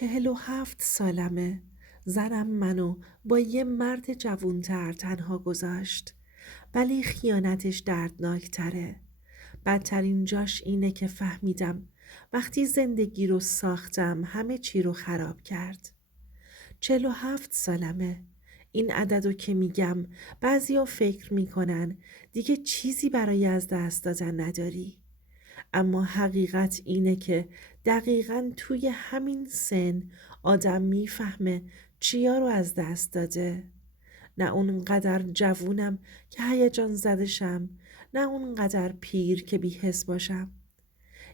47 سالمه. زنم منو با یه مرد جوونتر تنها گذاشت. ولی خیانتش دردناکتره. بدترین جاش اینه که فهمیدم وقتی زندگی رو ساختم همه چی رو خراب کرد. 47 سالمه. این عددو که میگم بعضیا فکر میکنن دیگه چیزی برای از دست دادن نداری. اما حقیقت اینه که دقیقاً توی همین سن آدم میفهمه چیا رو از دست داده. نه اونقدر جوونم که هیجان زدشم، نه اونقدر پیر که بی‌حس باشم.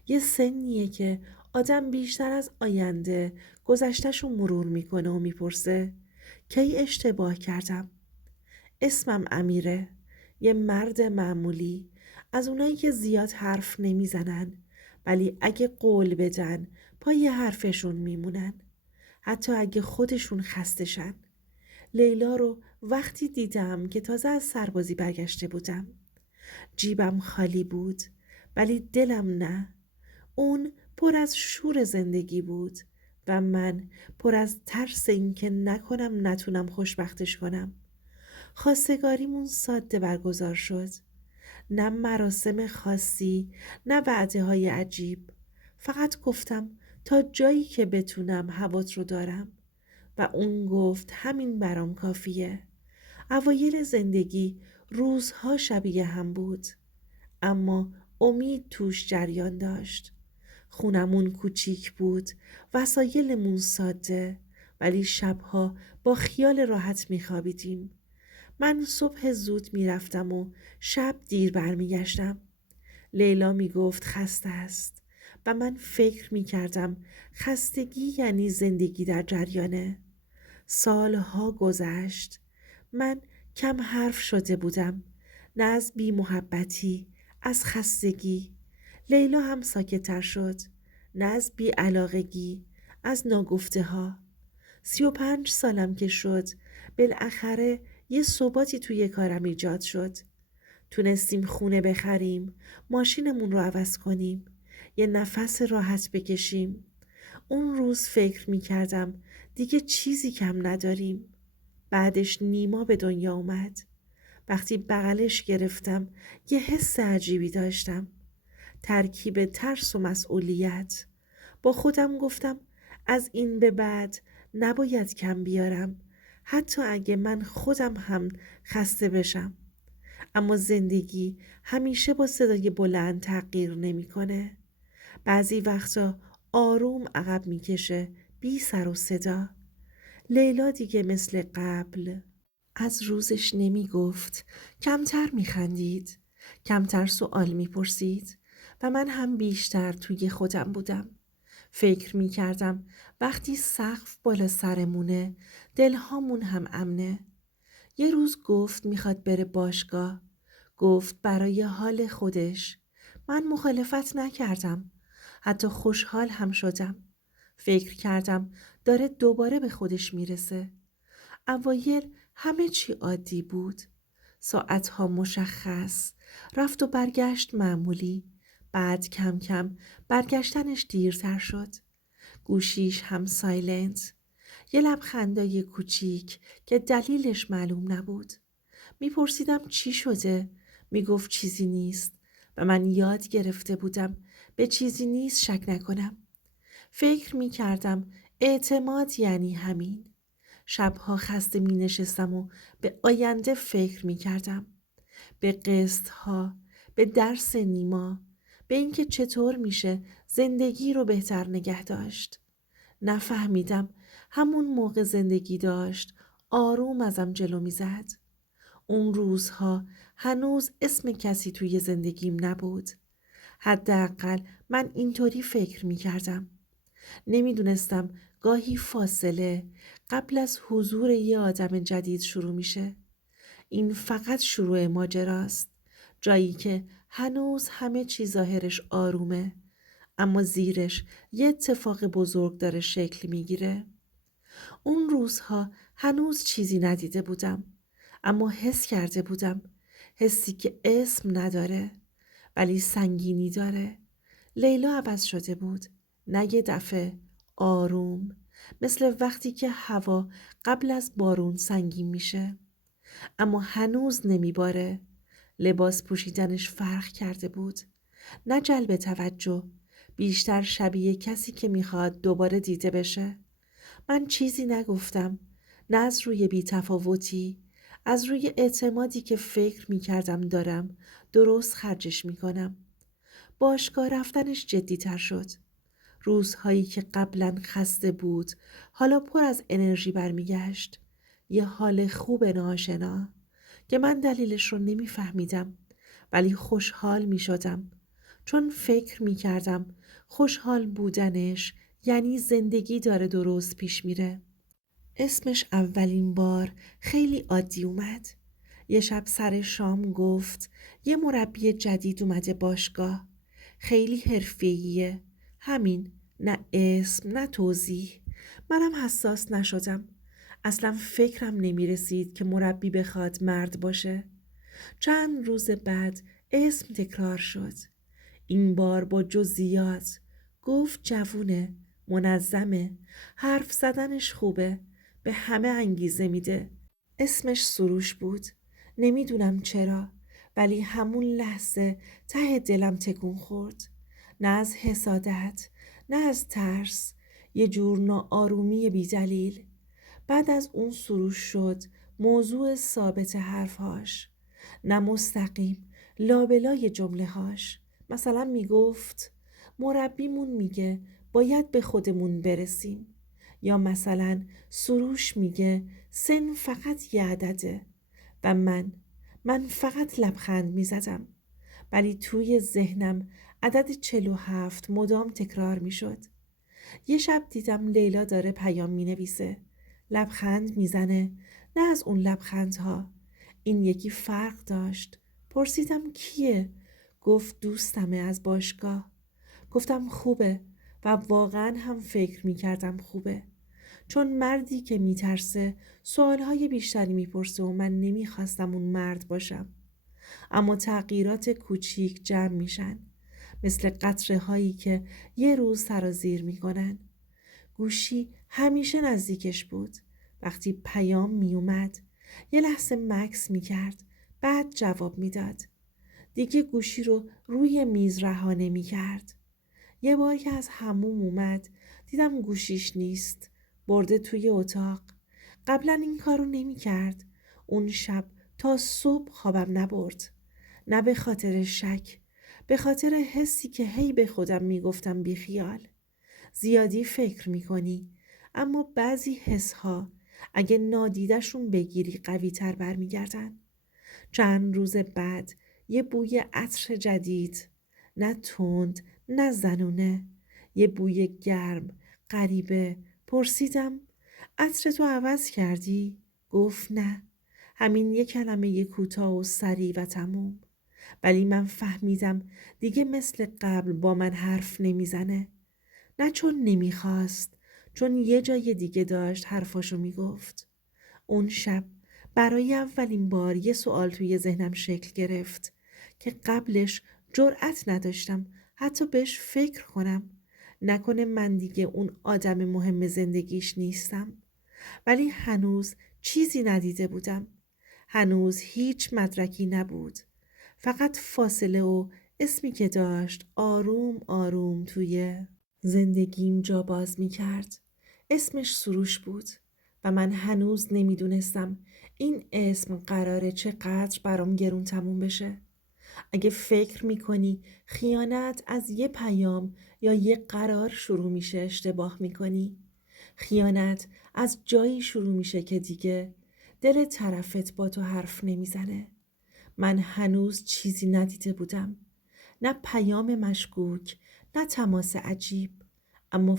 یه سنیه که آدم بیشتر از آینده گذشته‌شو مرور میکنه و میپرسه کی اشتباه کردم؟ اسمم امیره. یه مرد معمولی، از اونایی که زیاد حرف نمیزنن ولی اگه قول بدن پای حرفشون میمونن، حتی اگه خودشون خستشن. لیلا رو وقتی دیدم که تازه از سربازی برگشته بودم. جیبم خالی بود ولی دلم نه. اون پر از شور زندگی بود و من پر از ترس این که نتونم خوشبختش کنم. خواستگاریمون ساده برگزار شد. نه مراسم خاصی، نه وعده های عجیب. فقط گفتم تا جایی که بتونم هوات رو دارم و اون گفت همین برام کافیه. اوایل زندگی روزها شبیه هم بود، اما امید توش جریان داشت. خونمون کوچیک بود، وسایلمون ساده، ولی شبها با خیال راحت میخوابیدیم. من صبح زود میرفتم و شب دیر برمیگشتم. لیلا میگفت خسته است و من فکر میکردم خستگی یعنی زندگی در جریانه. سالها گذشت. من کم حرف شده بودم، نه از بی محبتی، از خستگی. لیلا هم ساکت‌تر شد، نه از بی علاقگی، از ناگفته ها. 35 سالم که شد، بالاخره یه ثباتی توی کارم ایجاد شد. تونستیم خونه بخریم، ماشینمون رو عوض کنیم، یه نفس راحت بکشیم. اون روز فکر می کردم دیگه چیزی کم نداریم. بعدش نیما به دنیا اومد. وقتی بغلش گرفتم یه حس عجیبی داشتم. ترکیب ترس و مسئولیت. با خودم گفتم از این به بعد نباید کم بیارم، حتی اگه من خودم هم خسته بشم. اما زندگی همیشه با صدای بلند تغییر نمیکنه. بعضی وقتا آروم عقب میکشه، بی سر و صدا. لیلا دیگه مثل قبل از روزش نمی گفت. کمتر می خندید، کمتر سوال می پرسید و من هم بیشتر توی خودم بودم. فکر می کردم وقتی سقف بالا سرمونه دلهامون هم امنه. یه روز گفت میخواد بره باشگاه. گفت برای حال خودش. من مخالفت نکردم. حتی خوشحال هم شدم. فکر کردم داره دوباره به خودش میرسه. اوایل همه چی عادی بود. ساعتها مشخص. رفت و برگشت معمولی. بعد کم کم برگشتنش دیرتر شد. گوشیش هم سایلنت. یه لبخندای کوچیک که دلیلش معلوم نبود. میپرسیدم چی شده؟ میگفت چیزی نیست و من یاد گرفته بودم به چیزی نیست شک نکنم. فکر میکردم اعتماد یعنی همین. شبها خسته می نشستم و به آینده فکر می کردم. به قسط ها، به درس نیما، به اینکه چطور میشه زندگی رو بهتر نگه داشت. نفهمیدم همون موقع زندگی داشت آروم ازم جلو می زد. اون روزها هنوز اسم کسی توی زندگیم نبود. حداقل من اینطوری فکر می کردم. نمیدونستم گاهی فاصله قبل از حضور یه آدم جدید شروع میشه. این فقط شروع ماجراست. جایی که هنوز همه چی ظاهرش آرومه، اما زیرش یه اتفاق بزرگ داره شکل میگیره. اون روزها هنوز چیزی ندیده بودم، اما حس کرده بودم. حسی که اسم نداره ولی سنگینی داره. لیلا عوض شده بود. نه یه دفعه، آروم. مثل وقتی که هوا قبل از بارون سنگین میشه اما هنوز نمیباره. لباس پوشیدنش فرق کرده بود، نه جلب توجه، بیشتر شبیه کسی که میخواد دوباره دیده بشه. من چیزی نگفتم، نه از روی بی‌تفاوتی، از روی اعتمادی که فکر میکردم دارم درست خرجش میکنم. باشگاه رفتنش جدی تر شد. روزهایی که قبلا خسته بود حالا پر از انرژی برمیگشت. یه حال خوب ناآشنا که من دلیلش رو نمیفهمیدم ولی خوشحال میشدم، چون فکر میکردم خوشحال بودنش یعنی زندگی داره درست پیش میره. اسمش اولین بار خیلی عادی اومد. یه شب سر شام گفت یه مربی جدید اومده باشگاه، خیلی حرفه‌ایه. همین، نه اسم نه توضیح. منم حساس نشدم. اصلا فکرم نمیرسید که مربی بخواد مرد باشه. چند روز بعد اسم تکرار شد. این بار با جزئیات. گفت جوونه، منظمه، حرف زدنش خوبه، به همه انگیزه میده. اسمش سروش بود. نمیدونم چرا ولی همون لحظه ته دلم تکون خورد. نه از حسادت، نه از ترس، یه جور ناآرومی بی دلیل. بعد از اون سروش شد موضوع ثابت حرفهاش، نه مستقیم، لابلای جمله هاش. مثلا میگفت مربیمون میگه باید به خودمون برسیم، یا مثلا سروش میگه سن فقط یه عدده و من فقط لبخند میزدم، ولی توی ذهنم عدد 47 مدام تکرار میشد. یه شب دیدم لیلا داره پیام مینویسه، لبخند میزنه، نه از اون لبخندها. این یکی فرق داشت. پرسیدم کیه؟ گفت دوستمه از باشگاه. گفتم خوبه و واقعا هم فکر میکردم خوبه، چون مردی که میترسه سوالهای بیشتری میپرسه و من نمیخواستم اون مرد باشم. اما تغییرات کوچیک جمع میشن، مثل قطره هایی که یه روز سرازیر میکنن. گوشی همیشه نزدیکش بود. وقتی پیام میومد یه لحظه مکس میکرد، بعد جواب میداد. دیگه گوشی رو روی میز رها نمیکرد. یه بار که از حموم اومد دیدم گوشیش نیست، برده توی اتاق. قبلا این کارو نمیکرد. اون شب تا صبح خوابم نبرد، نه به خاطر شک، به خاطر حسی که هی به خودم میگفتم بیخیال. زیادی فکر میکنی، اما بعضی حسها اگه نادیدشون بگیری قوی تر برمیگردن. چند روز بعد یه بوی عطر جدید، نه تند نه زنونه، یه بوی گرم غریبه. پرسیدم عطر تو عوض کردی؟ گفت نه، همین یه کلمه یه کوتاه و سریع و تموم. ولی من فهمیدم دیگه مثل قبل با من حرف نمیزنه، نه چون نمیخواست، چون یه جای دیگه داشت حرفاشو میگفت. اون شب برای اولین بار یه سوال توی ذهنم شکل گرفت که قبلش جرأت نداشتم حتی بهش فکر کنم. نکنه من دیگه اون آدم مهم زندگیش نیستم؟ ولی هنوز چیزی ندیده بودم. هنوز هیچ مدرکی نبود. فقط فاصله و اسمی که داشت آروم آروم توی زندگیم جا باز می کرد. اسمش سروش بود و من هنوز نمیدونستم این اسم قراره چقدر برام گرون تموم بشه. اگه فکر میکنی خیانت از یه پیام یا یه قرار شروع میشه اشتباه میکنی. خیانت از جایی شروع میشه که دیگه دل طرفت با تو حرف نمیزنه. من هنوز چیزی ندیده بودم، نه پیام مشکوک، نه تماس عجیب، اما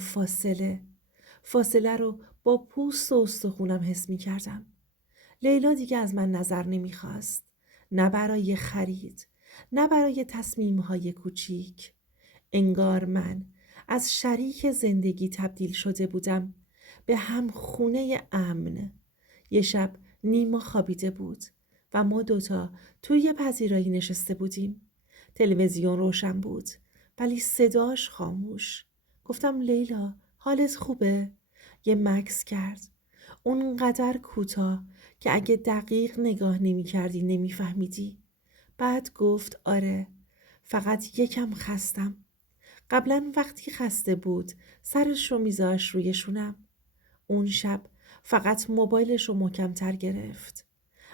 فاصله رو با پوست و استخونم حس می کردم. لیلا دیگه از من نظر نمی خواست، نه برای خرید، نه برای تصمیم‌های کوچیک. انگار من از شریک زندگی تبدیل شده بودم به هم خونه امن. یه شب نیما خوابیده بود و ما دوتا توی پذیرایی نشسته بودیم. تلویزیون روشن بود ولی صداش خاموش. گفتم لیلا حالت خوبه؟ یه مکث کرد. اونقدر کوتاه که اگه دقیق نگاه نمی کردی نمی فهمیدی. بعد گفت آره، فقط یکم خستم. قبلا وقتی خسته بود سرش رو میذاش روی شونم. اون شب فقط موبایلش رو محکم‌تر گرفت.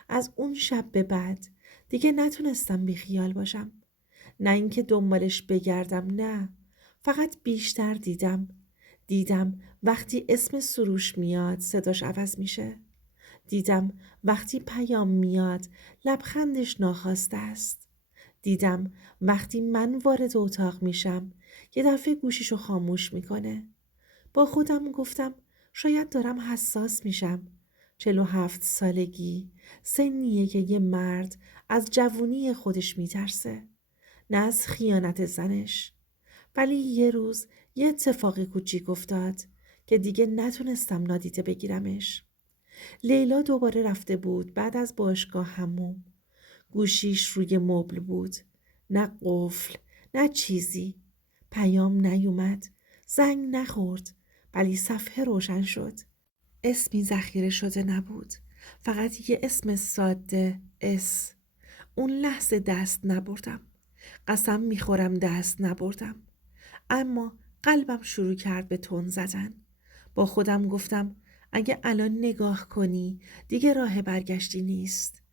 از اون شب به بعد دیگه نتونستم بیخیال باشم. نه اینکه دنبالش بگردم، نه، فقط بیشتر دیدم وقتی اسم سروش میاد صداش عوض میشه. دیدم وقتی پیام میاد لبخندش ناخواسته است. دیدم وقتی من وارد اتاق میشم یه دفعه گوشیشو خاموش میکنه. با خودم گفتم شاید دارم حساس میشم. 47 سالگی سنیه که یه مرد از جوونی خودش میترسه، نه از خیانت زنش. ولی یه روز یه اتفاق کوچیک افتاد که دیگه نتونستم نادیده بگیرمش. لیلا دوباره رفته بود بعد از باشگاه حموم. گوشیش روی مبل بود. نه قفل، نه چیزی. پیام نیومد. زنگ نخورد. ولی صفحه روشن شد. اسمی ذخیره شده نبود. فقط یه اسم ساده، اس. اون لحظه دست نبردم. قسم میخورم دست نبردم. اما قلبم شروع کرد به تون زدن. با خودم گفتم اگه الان نگاه کنی دیگه راه برگشتی نیست.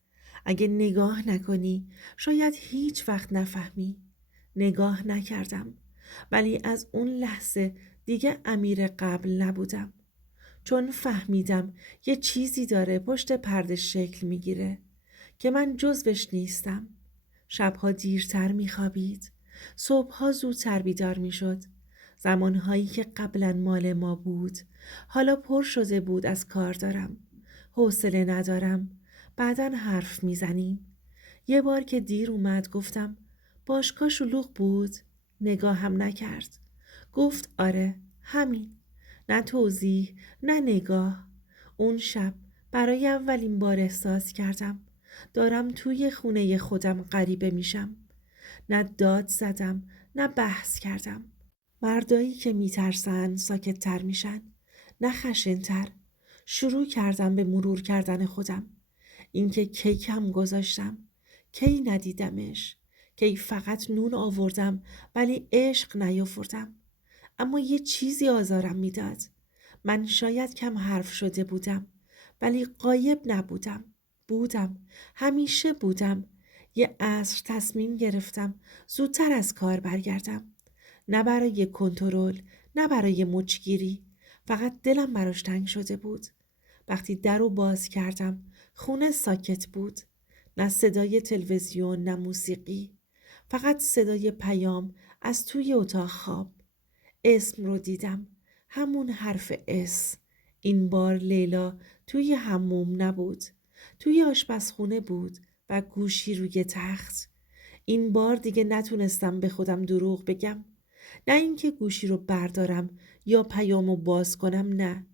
اگه نگاه نکنی شاید هیچ وقت نفهمی. نگاه نکردم. ولی از اون لحظه دیگه امیر قبل نبودم. چون فهمیدم یه چیزی داره پشت پرده شکل میگیره که من جزوش نیستم. شبها دیرتر میخوابید. صبحها زودتر بیدار میشد. زمانهایی که قبلا مال ما بود حالا پر شده بود از کار دارم. حوصله ندارم. بعدن حرف میزنیم. یه بار که دیر اومد گفتم باشگاه شلوغ بود. نگاهم نکرد. گفت آره، همین. نه توضیح، نه نگاه. اون شب برای اولین بار احساس کردم دارم توی خونه خودم غریبه میشم. نه داد زدم، نه بحث کردم. مردایی که میترسن ساکت تر میشن، نه خشن‌تر. شروع کردم به مرور کردن خودم. اینکه کی کم گذاشتم، کی ندیدمش، کی فقط نون آوردم ولی عشق نیاوردم. اما یه چیزی آزارم میداد. من شاید کم حرف شده بودم ولی غایب نبودم. بودم. همیشه بودم. یه عصر تصمیم گرفتم زودتر از کار برگردم. نه برای کنترل، نه برای مچگیری. فقط دلم براش تنگ شده بود. وقتی در رو باز کردم خونه ساکت بود. نه صدای تلویزیون، نه موسیقی. فقط صدای پیام از توی اتاق خواب. اسم رو دیدم. همون حرف اس. این بار لیلا توی حموم نبود. توی آشپزخونه بود و گوشی روی تخت. این بار دیگه نتونستم به خودم دروغ بگم. نه اینکه گوشی رو بردارم یا پیامو باز کنم، نه.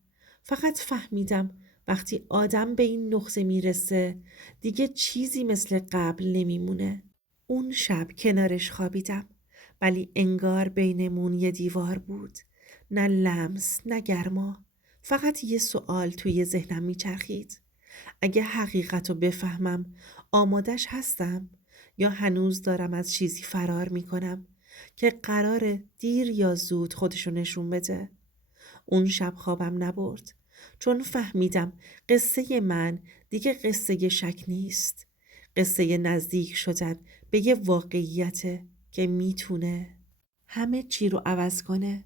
فقط فهمیدم وقتی آدم به این نقطه میرسه دیگه چیزی مثل قبل نمیمونه. اون شب کنارش خوابیدم ولی انگار بینمون یه دیوار بود. نه لمس، نه گرما. فقط یه سوال توی ذهنم میچرخید. اگه حقیقت رو بفهمم آمادش هستم یا هنوز دارم از چیزی فرار میکنم که قراره دیر یا زود خودشو نشون بده. اون شب خوابم نبرد چون فهمیدم قصه من دیگه قصه شک نیست. قصه نزدیک شدن به یه واقعیت که میتونه همه چی رو عوض کنه.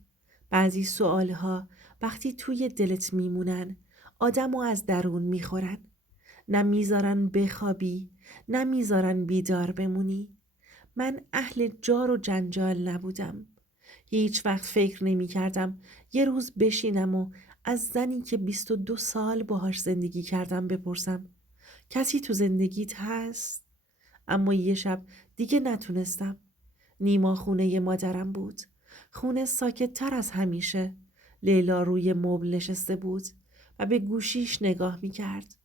بعضی سوالها وقتی توی دلت میمونن آدمو از درون میخورن. نه میذارن بخوابی، نه میذارن بیدار بمونی. من اهل جار و جنجال نبودم. هیچ وقت فکر نمی کردم یه روز بشینم و از زنی که 22 سال باهاش زندگی کردم بپرسم کسی تو زندگیت هست؟ اما یه شب دیگه نتونستم. نیما خونه مادرم بود. خونه ساکت تر از همیشه. لیلا روی مبل نشسته بود و به گوشیش نگاه می کرد.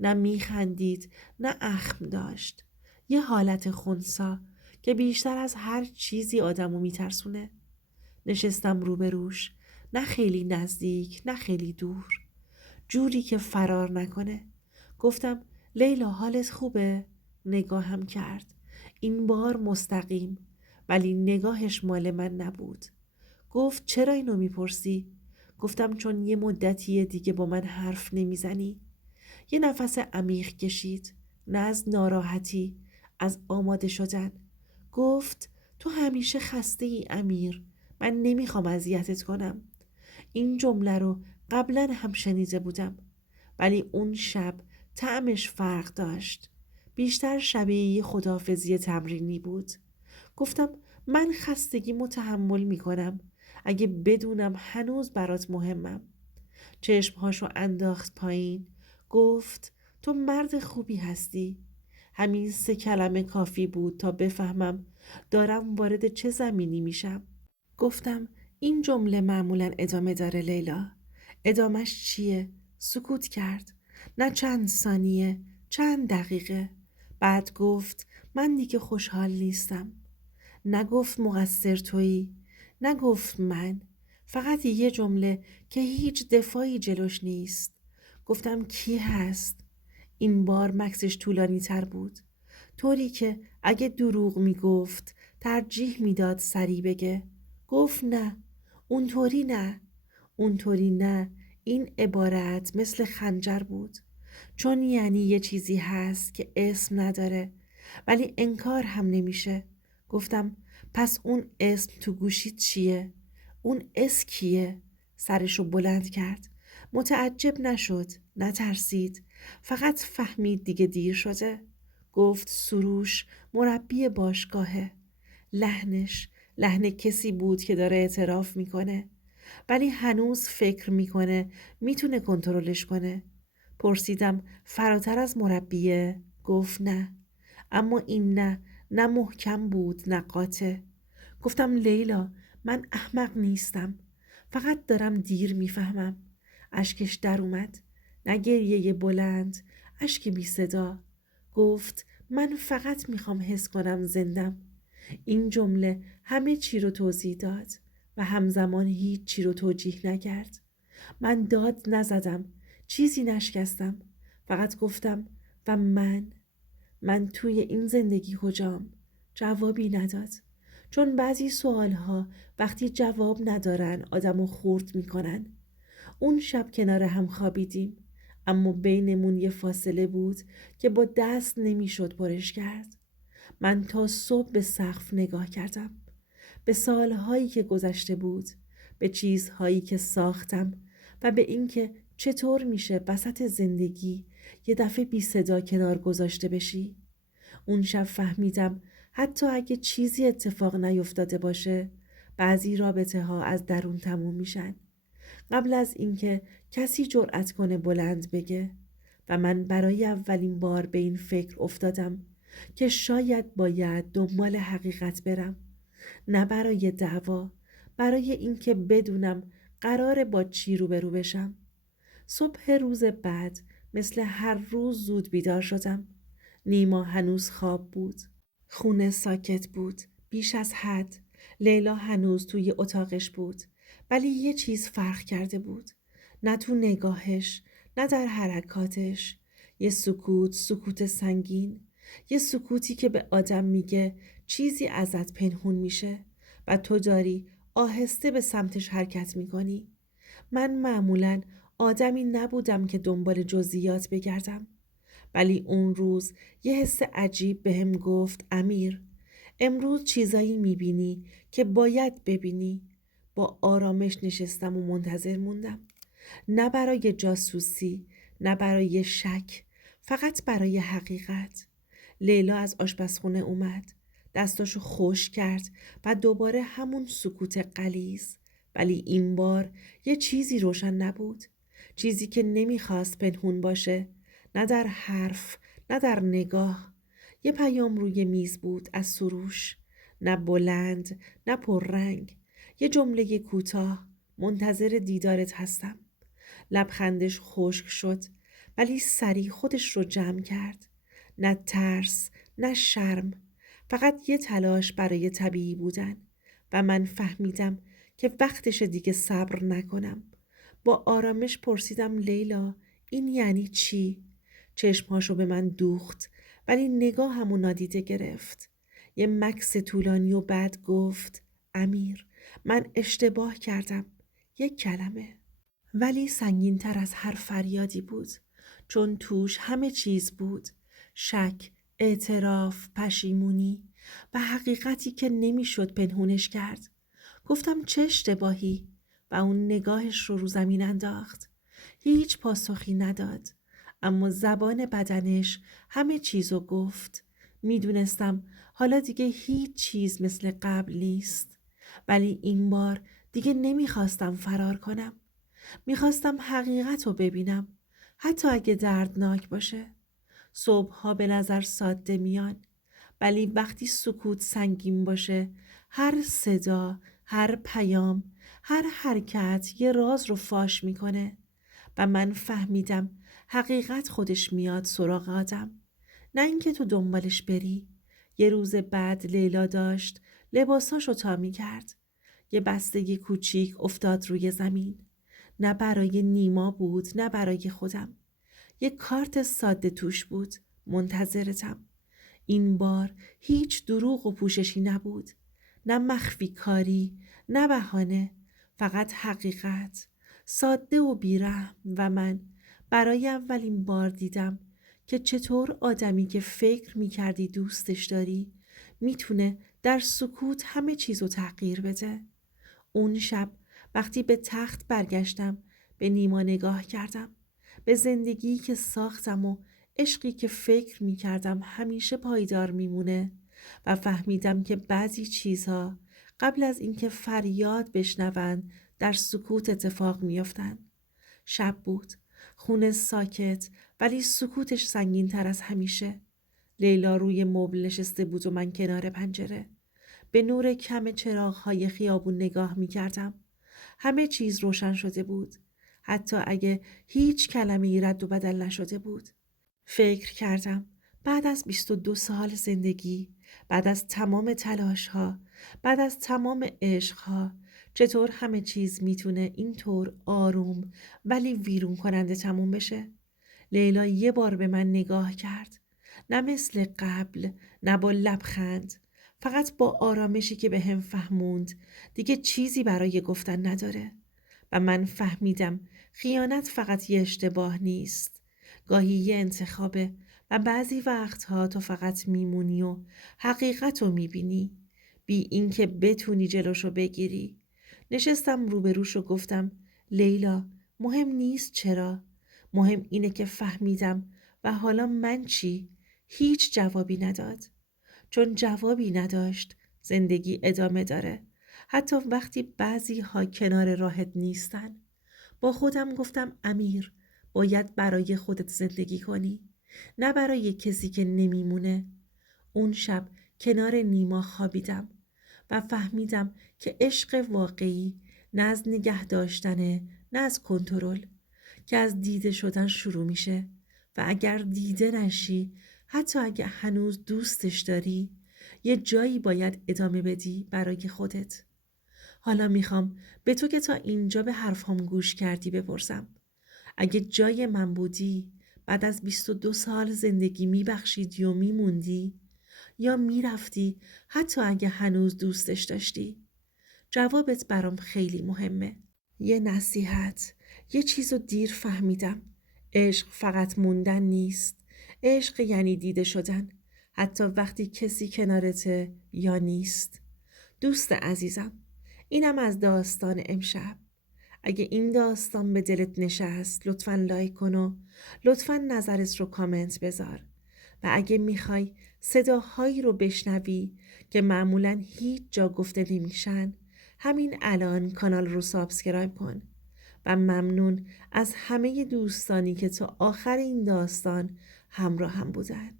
نه می خندید، نه اخم داشت. یه حالت خنثی که بیشتر از هر چیزی آدمو می ترسونه. نشستم روبروش. نه خیلی نزدیک نه خیلی دور، جوری که فرار نکنه. گفتم لیلا حالت خوبه؟ نگاهم کرد، این بار مستقیم، ولی نگاهش مال من نبود. گفت چرا اینو میپرسی؟ گفتم چون یه مدتیه دیگه با من حرف نمیزنی. یه نفس عمیق کشید، نه از ناراحتی، از آماده شدن. گفت تو همیشه خسته ای امیر، من نمیخوام اذیتت کنم. این جمله رو قبلا هم شنیده بودم، ولی اون شب طعمش فرق داشت. بیشتر شبیه یه خداحافظی تمرینی بود. گفتم من خستگی تحمل میکنم اگه بدونم هنوز برات مهمم. چشمهاشو انداخت پایین. گفت تو مرد خوبی هستی. همین 3 کلمه کافی بود تا بفهمم دارم وارد چه زمینی میشم. گفتم این جمله معمولا ادامه داره لیلا. ادامش چیه؟ سکوت کرد. نه چند ثانیه، چند دقیقه. بعد گفت من دیگه خوشحال نیستم. نگفت مقصر تویی، نگفت من، فقط یه جمله که هیچ دفاعی جلوش نیست. گفتم کی هست؟ این بار مکسش طولانی تر بود، طوری که اگه دروغ میگفت ترجیح میداد سری بگه. گفت نه، اونطوری نه، اونطوری نه. این عبارت مثل خنجر بود، چون یعنی یه چیزی هست که اسم نداره ولی انکار هم نمیشه. گفتم پس اون اسم تو گوشید چیه؟ اون اس کیه؟ سرشو بلند کرد. متعجب نشد، نترسید، فقط فهمید دیگه دیر شده. گفت سروش مربی باشگاهه. لحنش لحن کسی بود که داره اعتراف میکنه ولی هنوز فکر میکنه میتونه کنترلش کنه. پرسیدم فراتر از مربیه؟ گفت نه. اما این نه محکم بود نه قاطع. گفتم لیلا من احمق نیستم، فقط دارم دیر میفهمم. اشکش در اومد، نه گریه بلند، اشک بی صدا. گفت من فقط میخوام حس کنم زندم. این جمله همه چی رو توضیح داد و همزمان هیچ چی رو توجیه نکرد. من داد نزدم، چیزی نشکستم، فقط گفتم و من توی این زندگی کجام؟ جوابی نداد، چون بعضی سوالها وقتی جواب ندارن آدمو خورد میکنن. اون شب کنار هم خوابیدیم، اما بینمون یه فاصله بود که با دست نمیشد پرش کرد. من تا صبح به سقف نگاه کردم، به سالهایی که گذشته بود، به چیزهایی که ساختم و به اینکه چطور میشه وسط زندگی یه دفعه بی صدا کنار گذاشته بشی. اون شب فهمیدم حتی اگه چیزی اتفاق نیفتاده باشه، بعضی رابطه ها از درون تموم میشن قبل از اینکه کسی جرأت کنه بلند بگه. و من برای اولین بار به این فکر افتادم که شاید باید دنبال حقیقت برم، نه برای دعوا، برای اینکه بدونم قراره با چی روبرو بشم. صبح روز بعد مثل هر روز زود بیدار شدم. نیما هنوز خواب بود. خونه ساکت بود، بیش از حد. لیلا هنوز توی اتاقش بود، ولی یه چیز فرق کرده بود. نه تو نگاهش، نه در حرکاتش. یه سکوت، سکوت سنگین. یه سکوتی که به آدم میگه چیزی ازت پنهون میشه و تو داری آهسته به سمتش حرکت میکنی. من معمولاً آدمی نبودم که دنبال جزئیات بگردم، ولی اون روز یه حس عجیب بهم گفت امیر، امروز چیزایی میبینی که باید ببینی. با آرامش نشستم و منتظر موندم، نه برای جاسوسی، نه برای شک، فقط برای حقیقت. لیلا از آشپزخونه اومد، دستاشو خوش کرد و دوباره همون سکوت غلیظ. ولی این بار یه چیزی روشن نبود، چیزی که نمیخواست پنهون باشه، نه در حرف، نه در نگاه. یه پیام روی میز بود از سروش، نه بلند، نه پررنگ. یه جمله کوتاه: منتظر دیدارت هستم. لبخندش خشک شد، ولی سریع خودش رو جمع کرد. نه ترس، نه شرم، فقط یه تلاش برای طبیعی بودن. و من فهمیدم که وقتش دیگه صبر نکنم. با آرامش پرسیدم لیلا این یعنی چی؟ چشمهاشو به من دوخت ولی نگاهمو نادیده گرفت. یه مکث طولانی و بعد گفت امیر من اشتباه کردم. یک کلمه. ولی سنگین‌تر از هر فریادی بود، چون توش همه چیز بود: شک، اعتراف، پشیمونی و حقیقتی که نمیشد پنهونش کرد. گفتم چه اشتباهی؟ و اون نگاهش رو زمین انداخت. هیچ پاسخی نداد، اما زبان بدنش همه چیزو گفت. میدونستم حالا دیگه هیچ چیز مثل قبل نیست، ولی این بار دیگه نمیخواستم فرار کنم. میخواستم حقیقت رو ببینم، حتی اگه دردناک باشه. صبحها به نظر ساده میان، ولی وقتی سکوت سنگین باشه، هر صدا، هر پیام، هر حرکت یه راز رو فاش میکنه. و من فهمیدم حقیقت خودش میاد سراغ آدم، نه اینکه تو دنبالش بری. یه روز بعد لیلا داشت لباساشو تا میکرد. یه بستگی کوچیک افتاد روی زمین. نه برای نیما بود نه برای خودم. یه کارت ساده توش بود: منتظرتم. این بار هیچ دروغ و پوششی نبود، نه مخفی کاری، نه بهانه، فقط حقیقت، ساده و بیرحم. و من برای اولین بار دیدم که چطور آدمی که فکر میکردی دوستش داری میتونه در سکوت همه چیزو تغییر بده. اون شب وقتی به تخت برگشتم به نیما نگاه کردم، به زندگی که ساختم و عشقی که فکر می کردم همیشه پایدار میمونه، و فهمیدم که بعضی چیزها قبل از اینکه فریاد بشنون در سکوت اتفاق میافتن. شب بود، خونه ساکت، ولی سکوتش سنگین تر از همیشه. لیلا روی مبل نشسته بود و من کنار پنجره. به نور کم چراغ‌های خیابون نگاه می‌کردم. همه چیز روشن شده بود، حتی اگه هیچ کلمه‌ای رد و بدل نشده بود. فکر کردم بعد از 22 سال زندگی، بعد از تمام تلاش‌ها، بعد از تمام عشق‌ها، چطور همه چیز میتونه اینطور آروم ولی ویرون کننده تموم بشه. لیلا یه بار به من نگاه کرد، نه مثل قبل، نه با لبخند، فقط با آرامشی که به هم فهموند دیگه چیزی برای گفتن نداره. و من فهمیدم خیانت فقط یه اشتباه نیست، گاهی یه انتخابه، و بعضی وقتها تو فقط میمونی و حقیقت رو میبینی بی اینکه بتونی جلوشو بگیری. نشستم روبروش و گفتم لیلا مهم نیست چرا، مهم اینه که فهمیدم. و حالا من چی؟ هیچ جوابی نداد. چون جوابی نداشت زندگی ادامه داره، حتی وقتی بعضی ها کنار راهت نیستن. با خودم گفتم امیر باید برای خودت زندگی کنی، نه برای کسی که نمیمونه. اون شب کنار نیما خوابیدم و فهمیدم که عشق واقعی نه از نگه داشتنه، نه از کنترل، که از دیده شدن شروع میشه. و اگر دیده نشی، حتی اگه هنوز دوستش داری، یه جایی باید ادامه بدی برای خودت. حالا میخوام به تو که تا اینجا به حرفام گوش کردی بپرسم: اگه جای من بودی بعد از 22 سال زندگی میبخشیدی و میموندی، یا میرفتی حتی اگه هنوز دوستش داشتی؟ جوابت برام خیلی مهمه. یه نصیحت: یه چیزو دیر فهمیدم: عشق فقط موندن نیست، عشق یعنی دیده شدن، حتی وقتی کسی کنارته یا نیست. دوست عزیزم، اینم از داستان امشب. اگه این داستان به دلت نشست لطفاً لایک کن و لطفاً نظرت رو کامنت بذار. و اگه میخوای صداهایی رو بشنوی که معمولاً هیچ جا گفته نمیشن، همین الان کانال رو سابسکرایب کن. و ممنون از همه دوستانی که تا آخر این داستان همراه هم بودن.